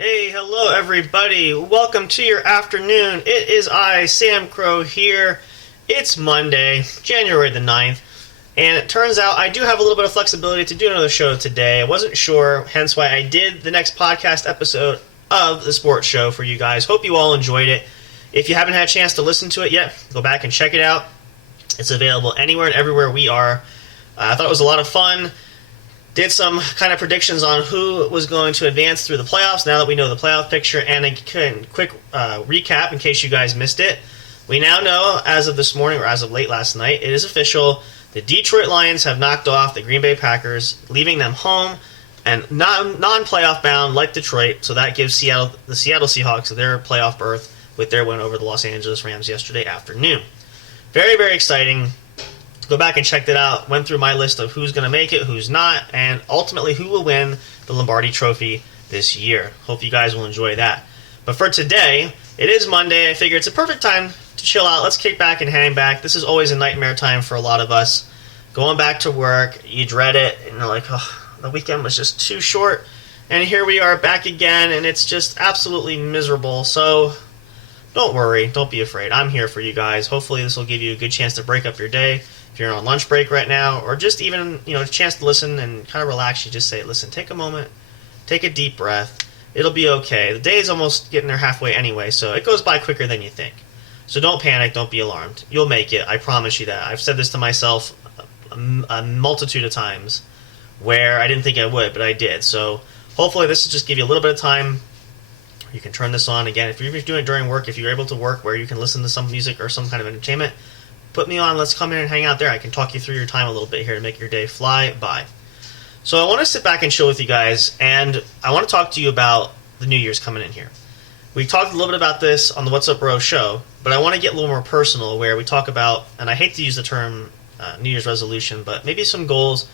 Hey, hello everybody. Welcome to your afternoon. It is I, Samcro, here. It's Monday, January the 9th, and it turns out I do have a little bit of flexibility to do another show today. I wasn't sure, hence why I did the next podcast episode of the sports show for you guys. Hope you all enjoyed it. If you haven't had a chance to listen to it yet, go back and check it out. It's available anywhere and everywhere we are. I thought it was a lot of fun. Did some kind of predictions on who was going to advance through the playoffs now that we know the playoff picture. And a quick recap in case you guys missed it. We now know, as of this morning or as of late last night, it is official. The Detroit Lions have knocked off the Green Bay Packers, leaving them home and non-playoff bound like Detroit. So that gives the Seattle Seahawks their playoff berth with their win over the Los Angeles Rams yesterday afternoon. Very, very exciting. Go back and check that out. Went through my list of who's going to make it, who's not, and ultimately who will win the Lombardi Trophy this year. Hope you guys will enjoy that. But for today, it is Monday. I figure it's a perfect time to chill out. Let's kick back and hang back. This is always a nightmare time for a lot of us. Going back to work, you dread it, and you're like, oh, the weekend was just too short. And here we are back again, and it's just absolutely miserable. So don't worry. Don't be afraid. I'm here for you guys. Hopefully this will give you a good chance to break up your day. If you're on lunch break right now, or just even, a chance to listen and kind of relax, you just say, listen, take a moment, take a deep breath. It'll be okay. The day is almost getting there halfway anyway, so it goes by quicker than you think. So don't panic, don't be alarmed. You'll make it. I promise you that. I've said this to myself a multitude of times where I didn't think I would, but I did. So hopefully this will just give you a little bit of time. You can turn this on again. If you're doing it during work, if you're able to work where you can listen to some music or some kind of entertainment, put me on, let's come in and hang out there. I can talk you through your time a little bit here to make your day fly by. So I want to sit back and chill with you guys, and I want to talk to you about the New Year's coming in here. We talked a little bit about this on the What's Up Bro show, but I want to get a little more personal where we talk about, and I hate to use the term New Year's resolution, but maybe some goals,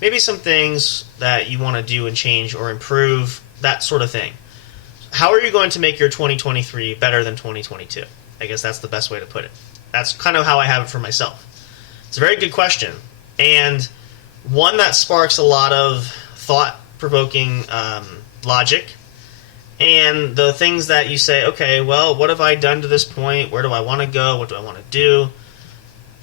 maybe some things that you want to do and change or improve, that sort of thing. How are you going to make your 2023 better than 2022? I guess that's the best way to put it. That's kind of how I have it for myself. It's a very good question, and one that sparks a lot of thought-provoking logic, and the things that you say, okay, well, what have I done to this point? Where do I want to go? What do I want to do?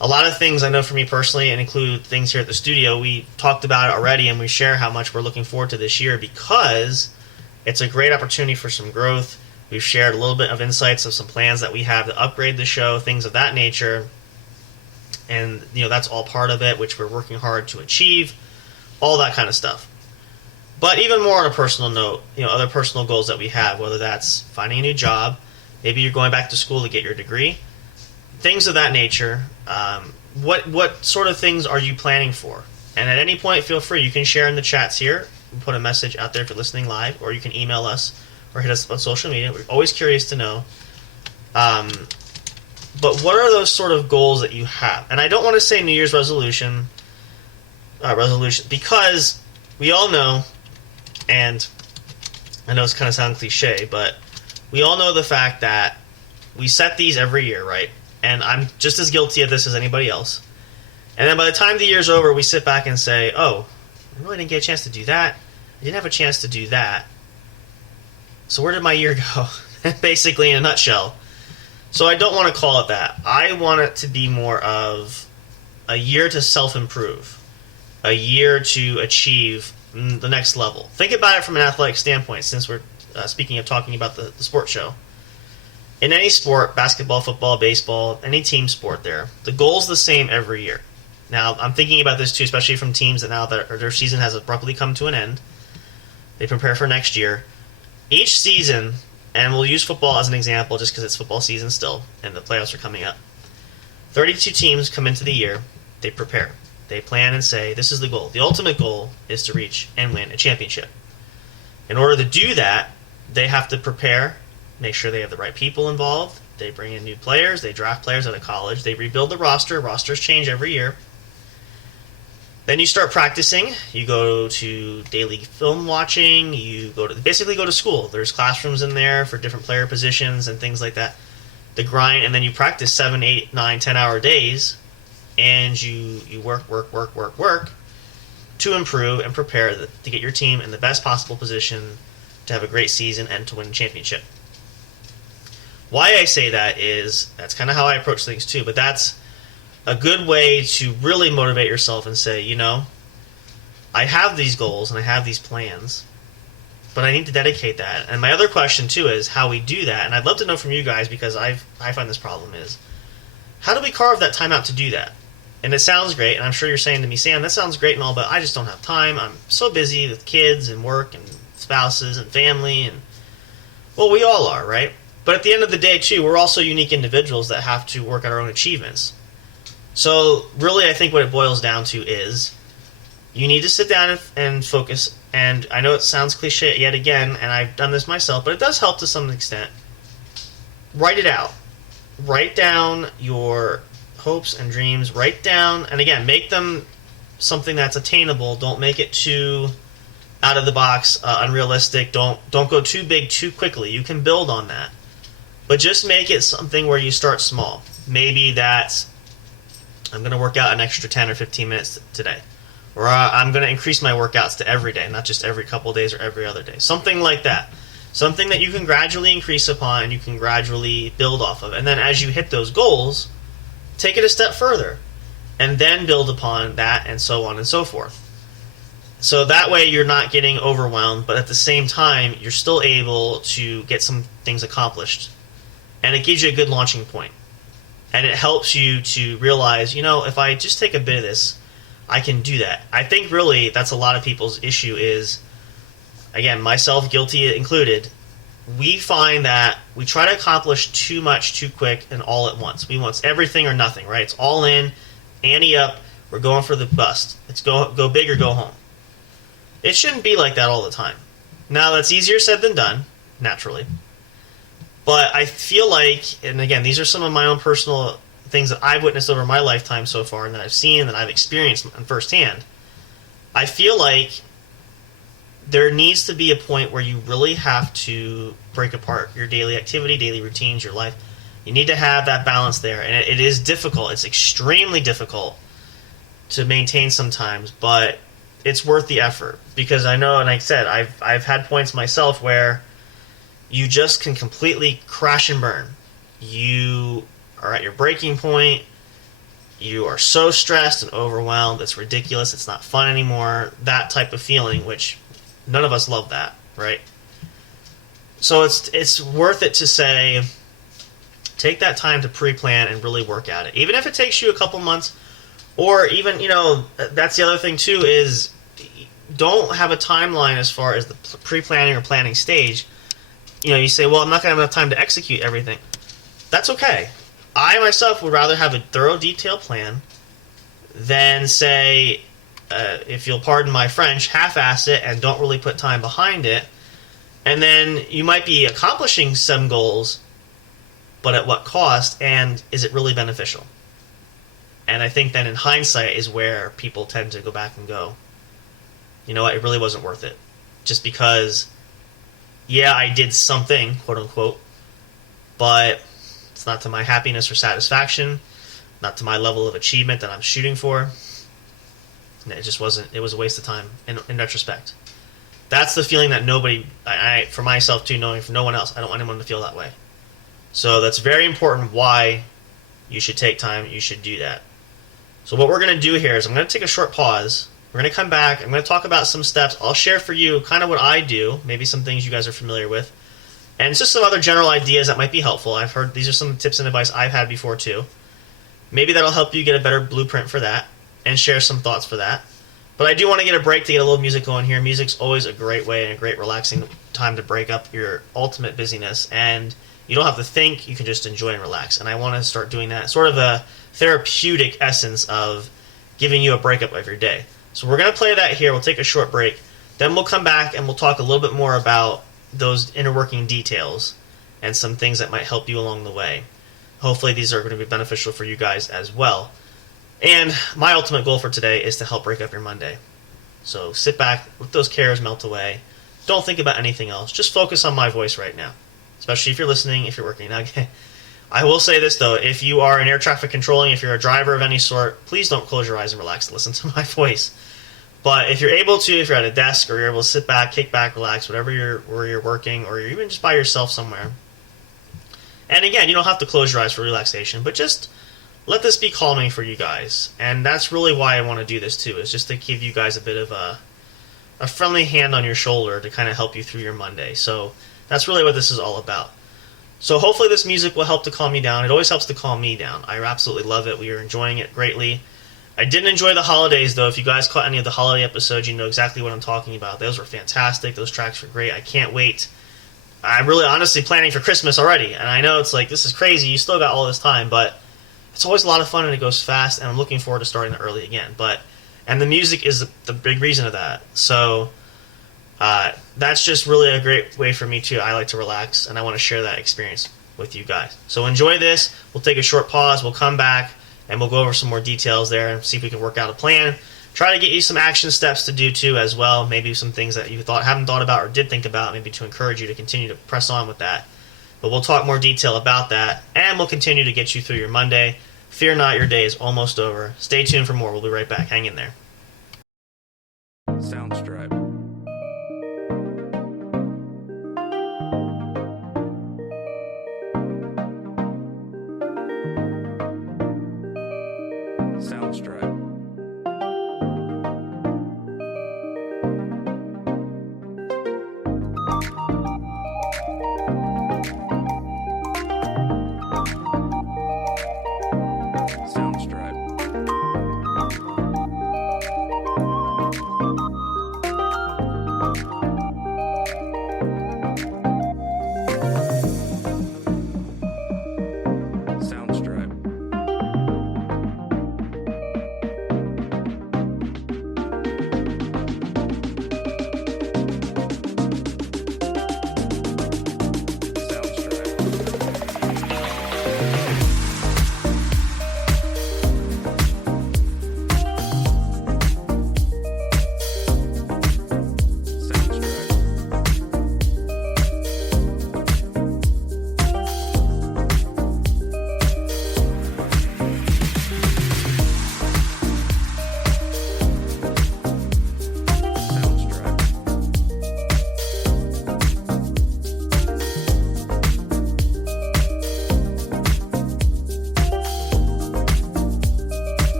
A lot of things I know for me personally, and include things here at the studio, we talked about it already, and we share how much we're looking forward to this year because it's a great opportunity for some growth. We've shared a little bit of insights of some plans that we have to upgrade the show, things of that nature. And, that's all part of it, which we're working hard to achieve, all that kind of stuff. But even more on a personal note, other personal goals that we have, whether that's finding a new job, maybe you're going back to school to get your degree, things of that nature. What sort of things are you planning for? And at any point, feel free. You can share in the chats here, put a message out there if you're listening live, or you can email us or hit us on social media. We're always curious to know. But what are those sort of goals that you have? And I don't want to say New Year's resolution, because we all know, and I know it's kind of sound cliche, but we all know the fact that we set these every year, right? And I'm just as guilty of this as anybody else. And then by the time the year's over, we sit back and say, oh, I really didn't get a chance to do that. I didn't have a chance to do that. So where did my year go? Basically, in a nutshell. So I don't want to call it that. I want it to be more of a year to self-improve, a year to achieve the next level. Think about it from an athletic standpoint, since we're speaking of talking about the sports show. In any sport, basketball, football, baseball, any team sport there, the goal's the same every year. Now, I'm thinking about this too, especially from teams that now that their season has abruptly come to an end. They prepare for next year. Each season, and we'll use football as an example just because it's football season still, and the playoffs are coming up. 32 teams come into the year. They prepare. They plan and say, this is the goal. The ultimate goal is to reach and win a championship. In order to do that, they have to prepare, make sure they have the right people involved. They bring in new players. They draft players out of college. They rebuild the roster. Rosters change every year. Then you start practicing. You go to daily film watching. You basically go to school. There's classrooms in there for different player positions and things like that. The grind, and then you practice 7, 8, 9, 10-hour days, and you work to improve and prepare to get your team in the best possible position to have a great season and to win a championship. Why I say that is that's kind of how I approach things too, but that's a good way to really motivate yourself and say, I have these goals and I have these plans, but I need to dedicate that. And my other question too is how we do that, and I'd love to know from you guys, because I find this problem is, how do we carve that time out to do that? And it sounds great, and I'm sure you're saying to me, Sam, that sounds great and all, but I just don't have time. I'm so busy with kids and work and spouses and family, and well, we all are, right? But at the end of the day too, we're also unique individuals that have to work at our own achievements. So really, I think what it boils down to is you need to sit down and focus. And I know it sounds cliche yet again, and I've done this myself, but it does help to some extent. Write it out. Write down your hopes and dreams. Write down, and again, make them something that's attainable. Don't make it too out of the box, unrealistic. Don't go too big too quickly. You can build on that. But just make it something where you start small. Maybe that's, I'm going to work out an extra 10 or 15 minutes today. Or I'm going to increase my workouts to every day, not just every couple of days or every other day. Something like that. Something that you can gradually increase upon and you can gradually build off of. And then as you hit those goals, take it a step further. And then build upon that, and so on and so forth. So that way you're not getting overwhelmed, but at the same time, you're still able to get some things accomplished. And it gives you a good launching point. And it helps you to realize, if I just take a bit of this, I can do that. I think really that's a lot of people's issue is, again, myself guilty included, we find that we try to accomplish too much too quick and all at once. We want everything or nothing, right? It's all in, ante up, we're going for the bust. It's go big or go home. It shouldn't be like that all the time. Now, that's easier said than done, naturally. But I feel like, and again, these are some of my own personal things that I've witnessed over my lifetime so far and that I've seen and that I've experienced firsthand. I feel like there needs to be a point where you really have to break apart your daily activity, daily routines, your life. You need to have that balance there. And it is difficult. It's extremely difficult to maintain sometimes, but it's worth the effort. Because I know, and like I said, I've had points myself where you just can completely crash and burn. You are at your breaking point. You are so stressed and overwhelmed. It's ridiculous. It's not fun anymore. That type of feeling, which none of us love that, right? So it's worth it to say, take that time to pre-plan and really work at it. Even if it takes you a couple months, or even, that's the other thing too, is don't have a timeline as far as the pre-planning or planning stage. You say, well, I'm not going to have enough time to execute everything. That's okay. I myself would rather have a thorough, detailed plan than say, if you'll pardon my French, half-ass it and don't really put time behind it. And then you might be accomplishing some goals, but at what cost, and is it really beneficial? And I think then in hindsight is where people tend to go back and go, you know what, it really wasn't worth it. Just because, yeah, I did something, quote unquote, but it's not to my happiness or satisfaction, not to my level of achievement that I'm shooting for. It just wasn't, it was a waste of time in retrospect. That's the feeling that nobody, I for myself too, knowing for no one else, I don't want anyone to feel that way. So that's very important why you should take time, you should do that. So what we're going to do here is I'm going to take a short pause. We're going to come back. I'm going to talk about some steps. I'll share for you kind of what I do, maybe some things you guys are familiar with, and just some other general ideas that might be helpful. I've heard these are some tips and advice I've had before too. Maybe that'll help you get a better blueprint for that and share some thoughts for that. But I do want to get a break to get a little music going here. Music's always a great way and a great relaxing time to break up your ultimate busyness. And you don't have to think, you can just enjoy and relax. And I want to start doing that, sort of a therapeutic essence of giving you a breakup of your day. So we're going to play that here. We'll take a short break. Then we'll come back and we'll talk a little bit more about those inner working details and some things that might help you along the way. Hopefully these are going to be beneficial for you guys as well. And my ultimate goal for today is to help break up your Monday. So sit back, let those cares melt away. Don't think about anything else. Just focus on my voice right now, especially if you're listening, if you're working. Okay. I will say this, though. If you are in air traffic controlling, if you're a driver of any sort, please don't close your eyes and relax and listen to my voice. But if you're able to, if you're at a desk or you're able to sit back, kick back, relax, where you're working, or you're even just by yourself somewhere. And again, you don't have to close your eyes for relaxation, but just let this be calming for you guys. And that's really why I want to do this too, is just to give you guys a bit of a friendly hand on your shoulder to kind of help you through your Monday. So that's really what this is all about. So hopefully this music will help to calm you down. It always helps to calm me down. I absolutely love it. We are enjoying it greatly. I didn't enjoy the holidays, though. If you guys caught any of the holiday episodes, you know exactly what I'm talking about. Those were fantastic. Those tracks were great. I can't wait. I'm really honestly planning for Christmas already. And I know it's like, this is crazy. You still got all this time, but it's always a lot of fun and it goes fast. And I'm looking forward to starting it early again. And the music is the big reason of that. So that's just really a great way for me too. I like to relax, and I want to share that experience with you guys. So enjoy this. We'll take a short pause. We'll come back, and we'll go over some more details there and see if we can work out a plan. Try to get you some action steps to do too as well. Maybe some things that you haven't thought about or did think about, maybe to encourage you to continue to press on with that. But we'll talk more detail about that, and we'll continue to get you through your Monday. Fear not, your day is almost over. Stay tuned for more. We'll be right back. Hang in there. Soundstripe. Soundstripe.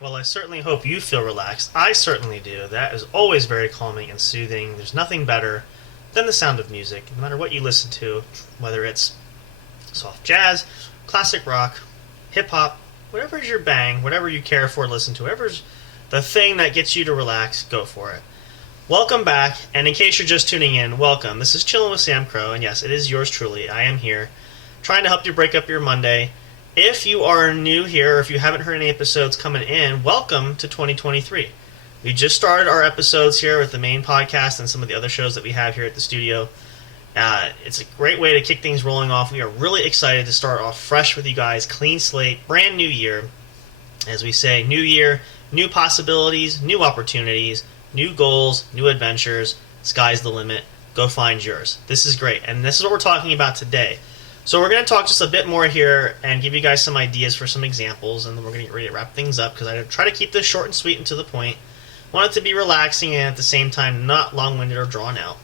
Well, I certainly hope you feel relaxed. I certainly do. That is always very calming and soothing. There's nothing better than the sound of music, no matter what you listen to, whether it's soft jazz, classic rock, hip-hop, whatever's your bang, whatever you care for, listen to, whatever's the thing that gets you to relax, go for it. Welcome back, and in case you're just tuning in, welcome. This is Chillin' with Samcro, and yes, it is yours truly. I am here, trying to help you break up your Monday. If you are new here, or if you haven't heard any episodes coming in, welcome to 2023. We just started our episodes here with the main podcast and some of the other shows that we have here at the studio. It's a great way to kick things rolling off. We are really excited to start off fresh with you guys, clean slate, brand new year. As we say, new year, new possibilities, new opportunities, new goals, new adventures. Sky's the limit. Go find yours. This is great, and this is what we're talking about today. So we're going to talk just a bit more here and give you guys some ideas for some examples, and then we're going to get ready to wrap things up because I try to keep this short and sweet and to the point. Want it to be relaxing and at the same time not long-winded or drawn out.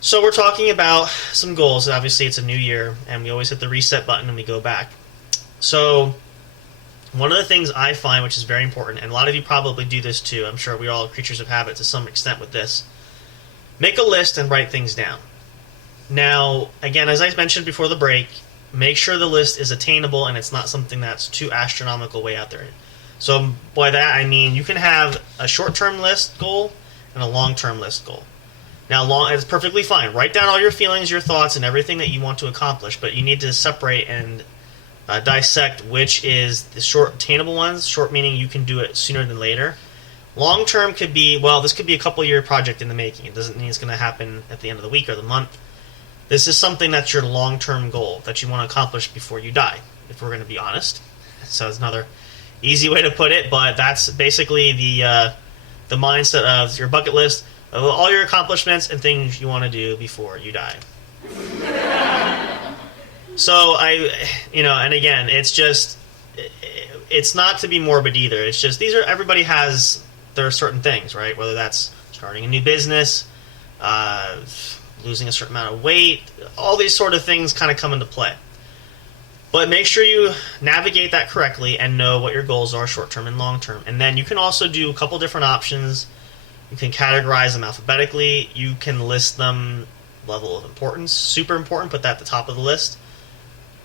So we're talking about some goals. Obviously, it's a new year, and we always hit the reset button and we go back. So one of the things I find, which is very important, and a lot of you probably do this too, I'm sure we all are creatures of habit to some extent with this, make a list and write things down. Now, again, as I mentioned before the break, make sure the list is attainable and it's not something that's too astronomical way out there. So by that, I mean you can have a short-term list goal and a long-term list goal. Now, it's perfectly fine. Write down all your feelings, your thoughts, and everything that you want to accomplish, but you need to separate and dissect which is the short, attainable ones. Short meaning you can do it sooner than later. Long-term could be, well, this could be a couple-year project in the making. It doesn't mean it's going to happen at the end of the week or the month. This is something that's your long-term goal that you want to accomplish before you die, if we're going to be honest. So it's another easy way to put it, but that's basically the mindset of your bucket list of all your accomplishments and things you want to do before you die. So and again, it's not to be morbid either. It's just everybody has their certain things, right? Whether that's starting a new business, losing a certain amount of weight, all these sort of things kind of come into play. But make sure you navigate that correctly and know what your goals are, short-term and long-term. And then you can also do a couple different options. You can categorize them alphabetically. You can list them level of importance. Super important, put that at the top of the list.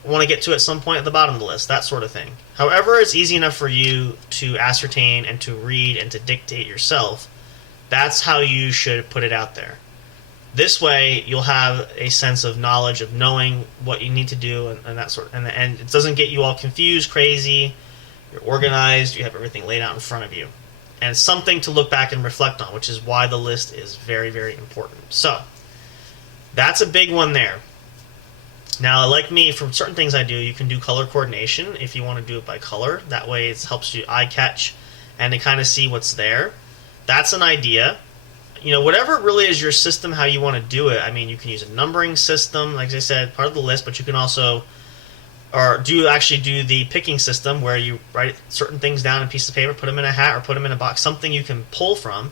Want to get to at some point at the bottom of the list, that sort of thing. However, it's easy enough for you to ascertain and to read and to dictate yourself. That's how you should put it out there. This way, you'll have a sense of knowledge of knowing what you need to do and that sort. And it doesn't get you all confused, crazy. You're organized. You have everything laid out in front of you, and it's something to look back and reflect on, which is why the list is very, very important. So that's a big one there. Now, like me, for certain things I do, you can do color coordination if you want to do it by color. That way, it helps you eye catch and to kind of see what's there. That's an idea. Whatever really is your system, how you want to do it. I mean, you can use a numbering system, like I said, part of the list, but you can also do the picking system where you write certain things down on a piece of paper, put them in a hat or put them in a box, something you can pull from,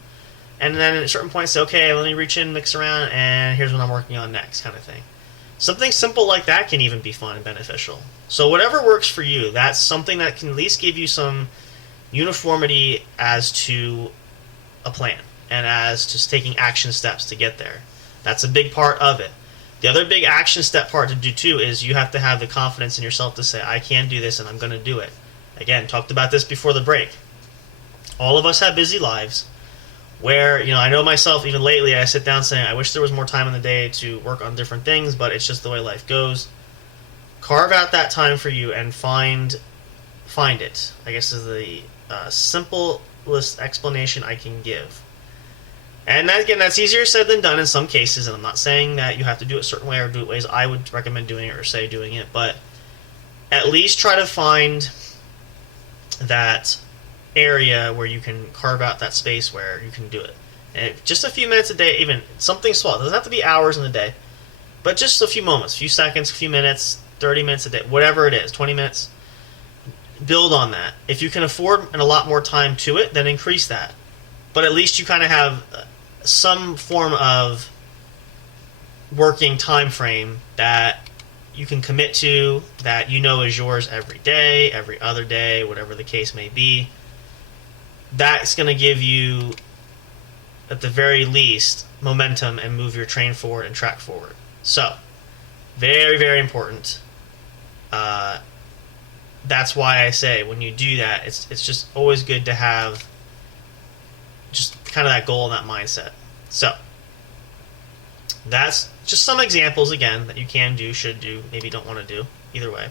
and then at a certain point say, okay, let me reach in, mix around, and here's what I'm working on next, kind of thing. Something simple like that can even be fun and beneficial. So whatever works for you, that's something that can at least give you some uniformity as to a plan and as to taking action steps to get there. That's a big part of it. The other big action step part to do too is you have to have the confidence in yourself to say, I can do this and I'm going to do it. Again, talked about this before the break. All of us have busy lives where, I know myself, even lately, I sit down saying, I wish there was more time in the day to work on different things, but it's just the way life goes. Carve out that time for you and find it, I guess is the simplest explanation I can give. And again, that's easier said than done in some cases, and I'm not saying that you have to do it a certain way or do it ways I would recommend doing it or say doing it, but at least try to find that area where you can carve out that space where you can do it. And just a few minutes a day, even something small. It doesn't have to be hours in the day, but just a few moments, a few seconds, a few minutes, 30 minutes a day, whatever it is, 20 minutes. Build on that. If you can afford and a lot more time to it, then increase that. But at least you kind of have some form of working time frame that you can commit to, that you know is yours every day, every other day, whatever the case may be. That's going to give you, at the very least, momentum and move your train forward and track forward. So, very, very important. That's why I say when you do that, it's just always good to have just kind of that goal and that mindset. So, that's just some examples, again, that you can do, should do, maybe don't want to do, either way.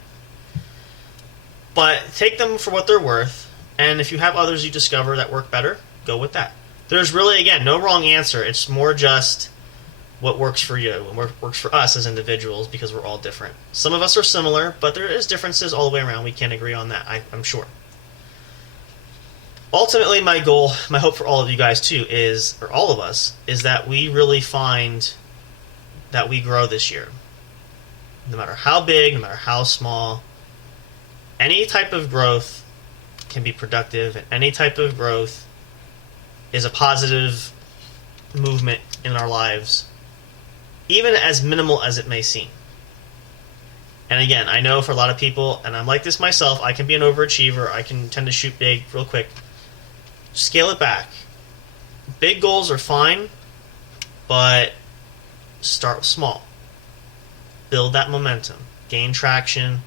But take them for what they're worth, and if you have others you discover that work better, go with that. There's really, again, no wrong answer. It's more just what works for you, what works for us as individuals, because we're all different. Some of us are similar, but there is differences all the way around. We can't agree on that, I'm sure. Ultimately, my goal, my hope for all of you guys too, is, or all of us, is that we really find that we grow this year. No matter how big, no matter how small, any type of growth can be productive, and any type of growth is a positive movement in our lives, even as minimal as it may seem. And again, I know for a lot of people, and I'm like this myself, I can be an overachiever, I can tend to shoot big real quick. Scale it back. Big goals are fine, but start small. Build that momentum. Gain traction.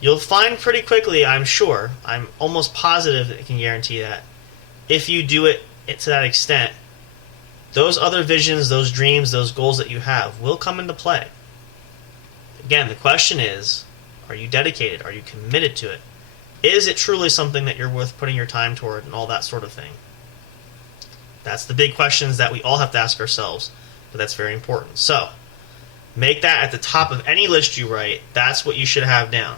You'll find pretty quickly, I'm sure, I'm almost positive that I can guarantee that, if you do it to that extent, those other visions, those dreams, those goals that you have will come into play. Again, the question is, are you dedicated? Are you committed to it? Is it truly something that you're worth putting your time toward, and all that sort of thing? That's the big questions that we all have to ask ourselves, but that's very important. So, make that at the top of any list you write. That's what you should have down,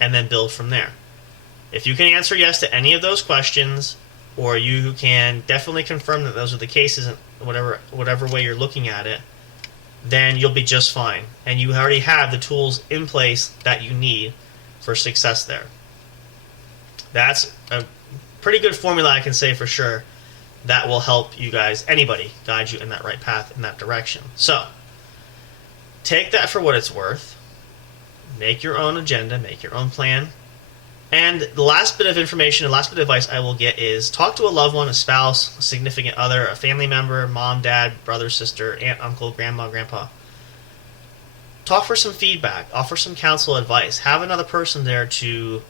and then build from there. If you can answer yes to any of those questions, or you can definitely confirm that those are the cases in whatever way you're looking at it, then you'll be just fine. And you already have the tools in place that you need for success there. That's a pretty good formula, I can say for sure, that will help you guys, anybody, guide you in that right path, in that direction. So, take that for what it's worth. Make your own agenda, make your own plan. And the last bit of information, the last bit of advice I will get is talk to a loved one, a spouse, a significant other, a family member, mom, dad, brother, sister, aunt, uncle, grandma, grandpa. Talk for some feedback, offer some counsel, advice. Have another person there to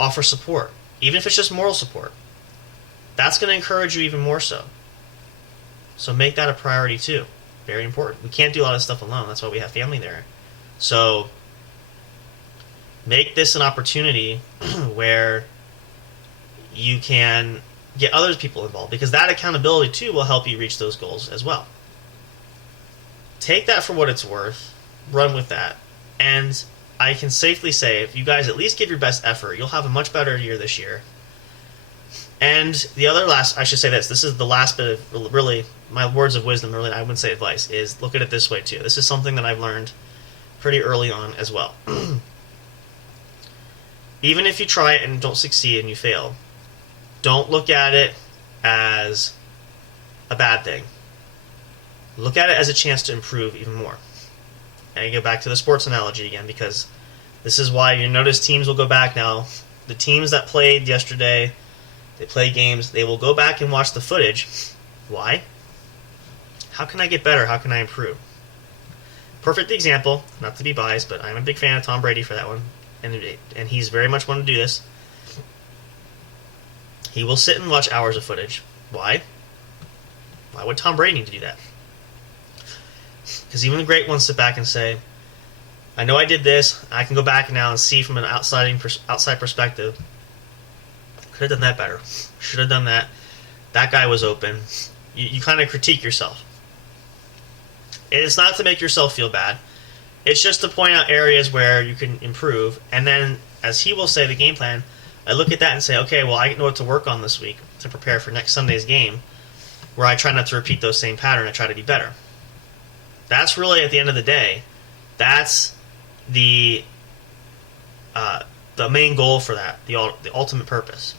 offer support, even if it's just moral support. That's going to encourage you even more so. So make that a priority too. Very important. We can't do a lot of stuff alone. That's why we have family there. So make this an opportunity where you can get other people involved, because that accountability too will help you reach those goals as well. Take that for what it's worth. Run with that. And I can safely say, if you guys at least give your best effort, you'll have a much better year this year. And the other last, I should say this is the last bit of, really, my words of wisdom, really, I wouldn't say advice, is look at it this way too. This is something that I've learned pretty early on as well. Even if you try it and don't succeed and you fail, don't look at it as a bad thing. Look at it as a chance to improve even more. And I go back to the sports analogy again, because this is why you notice teams will go back now. The teams that played yesterday, they play games, they will go back and watch the footage. Why? How can I get better? How can I improve? Perfect example, not to be biased, but I'm a big fan of Tom Brady for that one. And he's very much wanted to do this. He will sit and watch hours of footage. Why? Why would Tom Brady need to do that? Because even the great ones sit back and say, I know I did this, I can go back now and see from an outside perspective, could have done that better, should have done that, that guy was open. You kind of critique yourself. And it's not to make yourself feel bad. It's just to point out areas where you can improve. And then, as he will say, the game plan, I look at that and say, okay, well, I know what to work on this week to prepare for next Sunday's game, where I try not to repeat those same patterns. I try to be better. That's really, at the end of the day, that's the main goal for that, the ultimate purpose.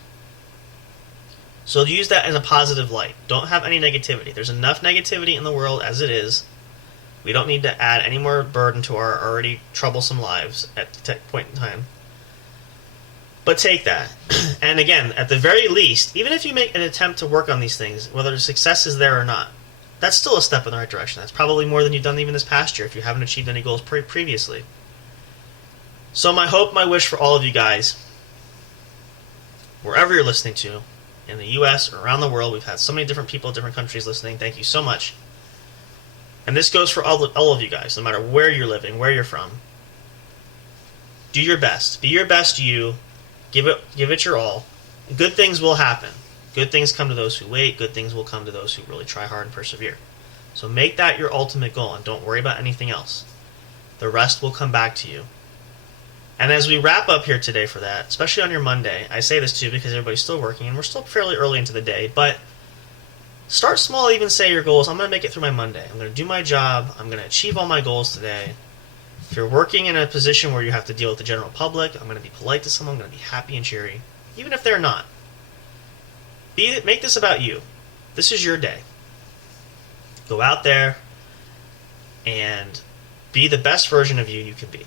So use that in a positive light. Don't have any negativity. There's enough negativity in the world as it is. We don't need to add any more burden to our already troublesome lives at the point in time. But take that. And again, at the very least, even if you make an attempt to work on these things, whether success is there or not, that's still a step in the right direction. That's probably more than you've done even this past year if you haven't achieved any goals previously. So my hope, my wish for all of you guys, wherever you're listening to, in the U.S. or around the world, we've had so many different people, different countries listening. Thank you so much. And this goes for all of you guys, no matter where you're living, where you're from. Do your best. Be your best you. Give it your all. Good things will happen. Good things come to those who wait. Good things will come to those who really try hard and persevere. So make that your ultimate goal and don't worry about anything else. The rest will come back to you. And as we wrap up here today for that, especially on your Monday, I say this too because everybody's still working and we're still fairly early into the day, but start small. Even say your goals. I'm going to make it through my Monday. I'm going to do my job. I'm going to achieve all my goals today. If you're working in a position where you have to deal with the general public, I'm going to be polite to someone. I'm going to be happy and cheery, even if they're not. Make this about you. This is your day. Go out there and be the best version of you can be.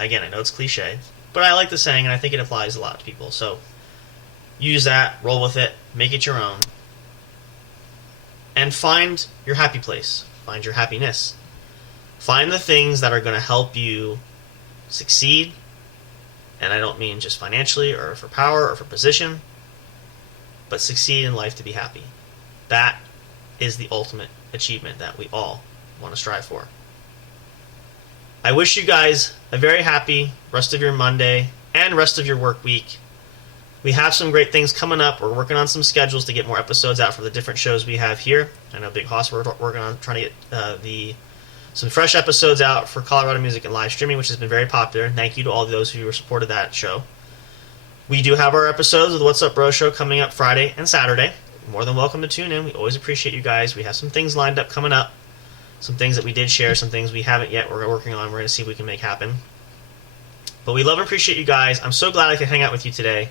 Again, I know it's cliche, but I like the saying, and I think it applies a lot to people. So use that, roll with it, make it your own, and find your happy place. Find your happiness. Find the things that are going to help you succeed, and I don't mean just financially or for power or for position, but succeed in life to be happy. That is the ultimate achievement that we all want to strive for. I wish you guys a very happy rest of your Monday and rest of your work week. We have some great things coming up. We're working on some schedules to get more episodes out for the different shows we have here. I know Big Hoss, we're working on trying to get some fresh episodes out for Colorado Music and live streaming, which has been very popular. Thank you to all of those who supported that show. We do have our episodes of the What's Up Bro Show coming up Friday and Saturday. You're more than welcome to tune in. We always appreciate you guys. We have some things lined up coming up. Some things that we did share, some things we haven't yet we're working on. We're going to see if we can make happen. But we love and appreciate you guys. I'm so glad I could hang out with you today.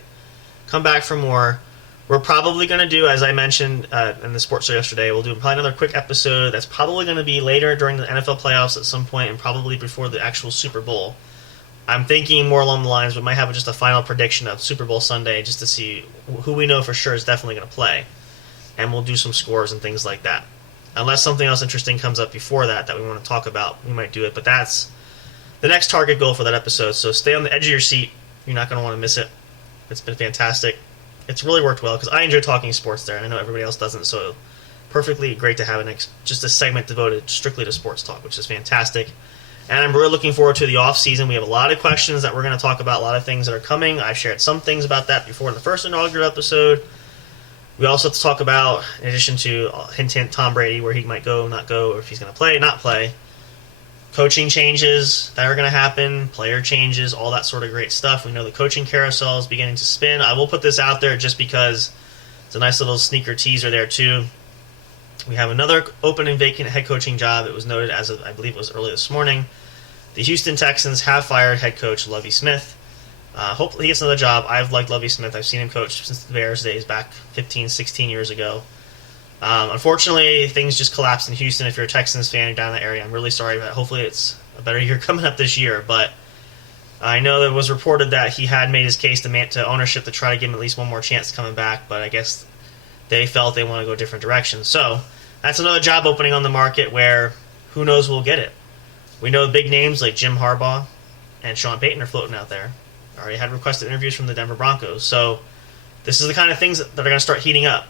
Come back for more. We're probably going to do, as I mentioned in the sports show yesterday, we'll do probably another quick episode that's probably going to be later during the NFL playoffs at some point and probably before the actual Super Bowl. I'm thinking more along the lines we might have just a final prediction of Super Bowl Sunday just to see who we know for sure is definitely going to play. And we'll do some scores and things like that. Unless something else interesting comes up before that we want to talk about, we might do it. But that's the next target goal for that episode. So stay on the edge of your seat. You're not going to want to miss it. It's been fantastic. It's really worked well because I enjoy talking sports there, and I know everybody else doesn't. So perfectly great to have just a segment devoted strictly to sports talk, which is fantastic. And I'm really looking forward to the off season. We have a lot of questions that we're going to talk about, a lot of things that are coming. I've shared some things about that before in the first inaugural episode. We also have to talk about, in addition to hint Tom Brady, where he might go, not go, or if he's going to play, not play, coaching changes that are going to happen, player changes, all that sort of great stuff. We know the coaching carousel is beginning to spin. I will put this out there just because it's a nice little sneaker teaser there too. We have another open and vacant head coaching job. It was noted as of, I believe it was early this morning. The Houston Texans have fired head coach Lovie Smith. Hopefully he gets another job. I've liked Lovie Smith. I've seen him coach since the Bears days back 15, 16 years ago. Unfortunately, things just collapsed in Houston. If you're a Texans fan, you're down in the area, I'm really sorry, but hopefully it's a better year coming up this year. But I know it was reported that he had made his case to ownership to try to give him at least one more chance coming back, but I guess they felt they want to go a different direction. So that's another job opening on the market where who knows we'll get it. We know big names like Jim Harbaugh and Sean Payton are floating out there. Already had requested interviews from the Denver Broncos. So this is the kind of things that are going to start heating up.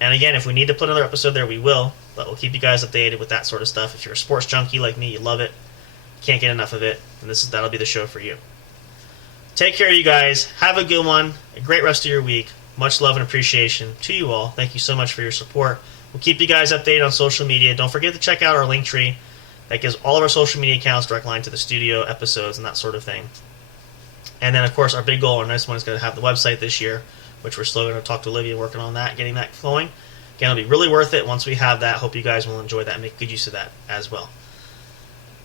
And again, if we need to put another episode there, we will. But we'll keep you guys updated with that sort of stuff. If you're a sports junkie like me, you love it, can't get enough of it, then that'll be the show for you. Take care, you guys. Have a good one. A great rest of your week. Much love and appreciation to you all. Thank you so much for your support. We'll keep you guys updated on social media. Don't forget to check out our link tree. That gives all of our social media accounts direct line to the studio episodes and that sort of thing. And then, of course, our big goal, our next one is going to have the website this year, which we're still going to talk to Olivia, working on that, getting that flowing. Again, it'll be really worth it once we have that. Hope you guys will enjoy that and make good use of that as well.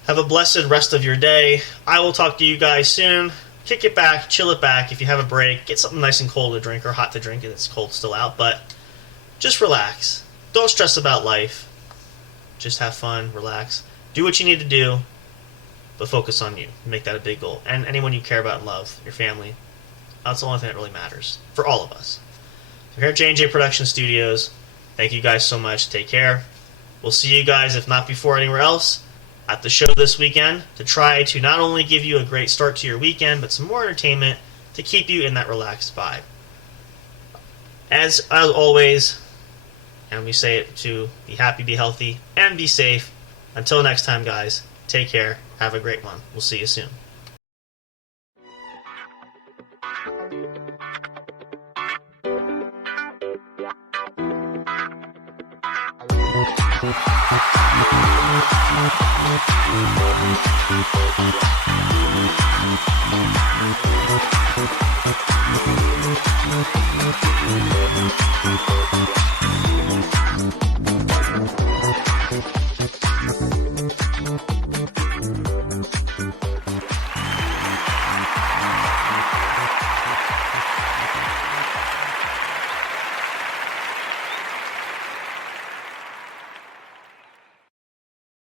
Have a blessed rest of your day. I will talk to you guys soon. Kick it back, chill it back. If you have a break, get something nice and cold to drink or hot to drink if it's cold still out. But just relax. Don't stress about life. Just have fun, relax. Do what you need to do, but focus on you. Make that a big goal. And anyone you care about and love, your family. That's the only thing that really matters for all of us. So here at J&J Production Studios, thank you guys so much. Take care. We'll see you guys, if not before anywhere else, at the show this weekend to try to not only give you a great start to your weekend, but some more entertainment to keep you in that relaxed vibe. As always, and we say it to be happy, be healthy, and be safe. Until next time, guys, take care. Have a great one. We'll see you soon.